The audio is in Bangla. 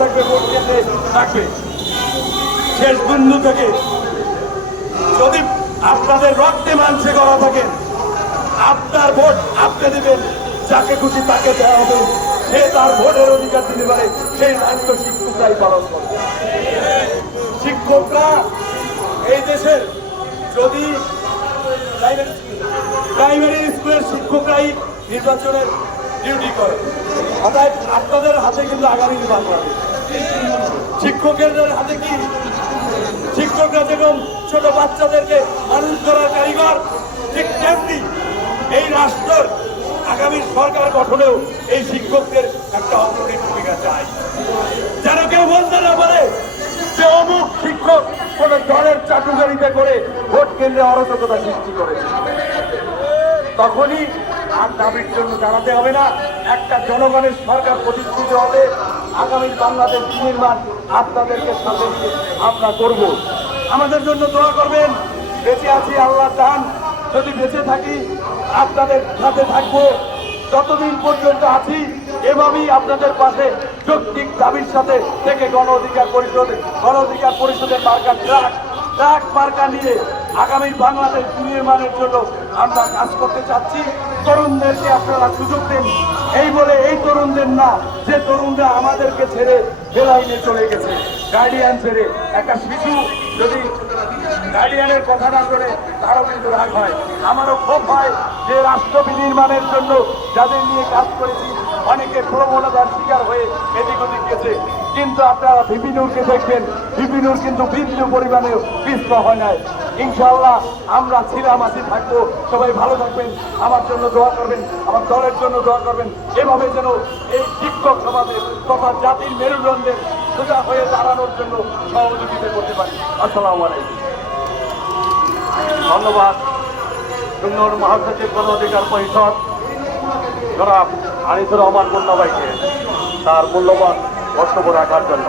থাকবে, ভোট কেন্দ্রে থাকবে। শেষ বিন্দু থেকে যদি আপনাদের রক্তে মাংসে করা থাকেন, আপনার ভোট আপনি দিবেন, যাকে খুশি তাকে দেওয়া হবে, সে তার ভোটের অধিকার দিতে পারে, সেই দায়িত্ব শিক্ষকরাই পালন করবে। শিক্ষকরা এই দেশের যদি প্রাইমারি স্কুলের শিক্ষকরাই নির্বাচনের ডিউটি করে, অর্থাৎ আপনাদের হাতে কিন্তু আগামী নির্বাচন। শিক্ষকদের হাতে কি? শিক্ষকরা যেরকম ছোট বাচ্চাদেরকে মানুষ করার কারিগর, ঠিক তেমনি এই রাষ্ট্রের আগামী সরকার গঠনেও এই শিক্ষকদের একটা অগ্রণী ভূমিকা চাই। যেন কেউ বলতে না পারে যে অমুক শিক্ষক কোন দলের চাটুকারিতা করে ভোট কেন্দ্রে অরাজকতা সৃষ্টি করেছে। তখনই আর দাবির জন্য দাঁড়াতে হবে না, একটা জনগণের সরকার প্রতিষ্ঠিত হবে। আগামী বাংলাদেশ নির্মাণ আপনাদেরকে সাথে নিয়ে আমরা করব। আমাদের জন্য দোয়া করবেন। বেঁচে আছি আল্লাহ দান, যদি বেঁচে থাকি আপনাদের সাথে থাকবো। যতদিন পর্যন্ত আছি এভাবেই আপনাদের পাশে যৌক্তিক দাবির সাথে থেকে গণ অধিকার পরিষদের মার্কা ট্রাক মার্কা নিয়ে আগামী বাংলাদেশ নির্মাণের জন্য আমরা কাজ করতে চাচ্ছি। তরুণদেরকে আপনারা সুযোগ দেন। এই বলে এই তরুণদের না, যে তরুণরা আমাদেরকে ছেড়ে বেলাইনে চলে গেছে, গার্ডিয়ান ছেড়ে। একটা শিশু যদি গার্ডিয়ানের কথা না করে তারও কিন্তু রাগ হয়। আমারও ক্ষোভ হয় যে রাষ্ট্র বিনির্মাণের জন্য যাদের নিয়ে কাজ করেছি অনেকে প্রবণতার শিকার হয়ে এদিক ওদিক গেছে। কিন্তু আপনারা ভিপি নূরকে দেখবেন, ভিপি নূর কিন্তু বিন্দু পরিমাণেও পিছল হয় নাই। ইনশাআল্লাহ আমরা ছিলাম, আছি, থাকবো। সবাই ভালো থাকবেন, আমার জন্য দোয়া করবেন, আমার দলের জন্য দোয়া করবেন। এভাবে যেন এই শিক্ষক সমাজের তথা জাতির মেরুদণ্ডের সোজা হয়ে দাঁড়ানোর জন্য সহযোগিতা করতে পারি। আসসালামু আলাইকুম। ধন্যবাদ সুন্দর মহাসচিব গণ অধিকার পরিষদ জনাব আনিসুর রহমান মুন্না ভাইকে তার মূল্যবান বক্তব্য রাখার জন্য।